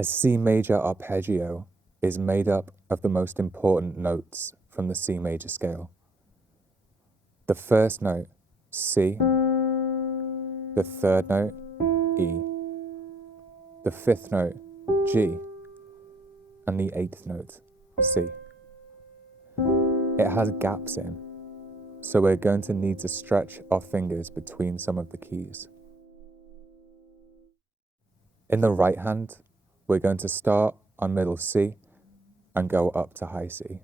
A C major arpeggio is made up of the most important notes from the C major scale. The first note, C, the third note, E, the fifth note, G, and the eighth note, C. It has gaps in, so we're going to need to stretch our fingers between some of the keys. In the right hand, we're going to start on middle C and go up to high C.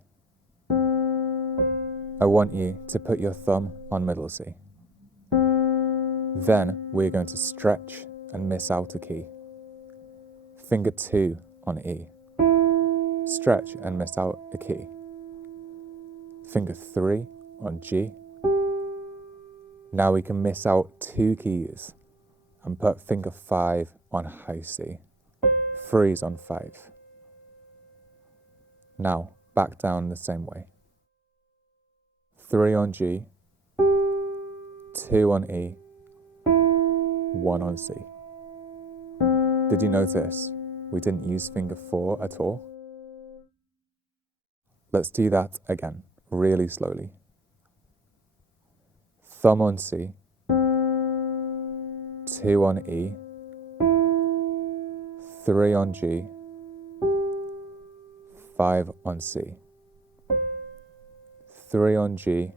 I want you to put your thumb on middle C. Then we're going to stretch and miss out a key. Finger 2 on E. Stretch and miss out a key. Finger 3 on G. Now we can miss out 2 keys and put finger 5 on high C. Freeze on 5. Now back down the same way. 3 on G, 2 on E, 1 on C. Did you notice we didn't use finger 4 at all? Let's do that again, really slowly. Thumb on C, 2 on E, 3 on G, 5 on C, 3 on G,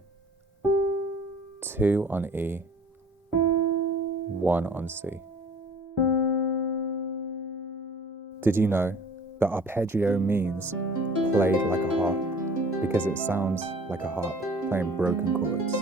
2 on E, 1 on C. Did you know that arpeggio means played like a harp because it sounds like a harp playing broken chords?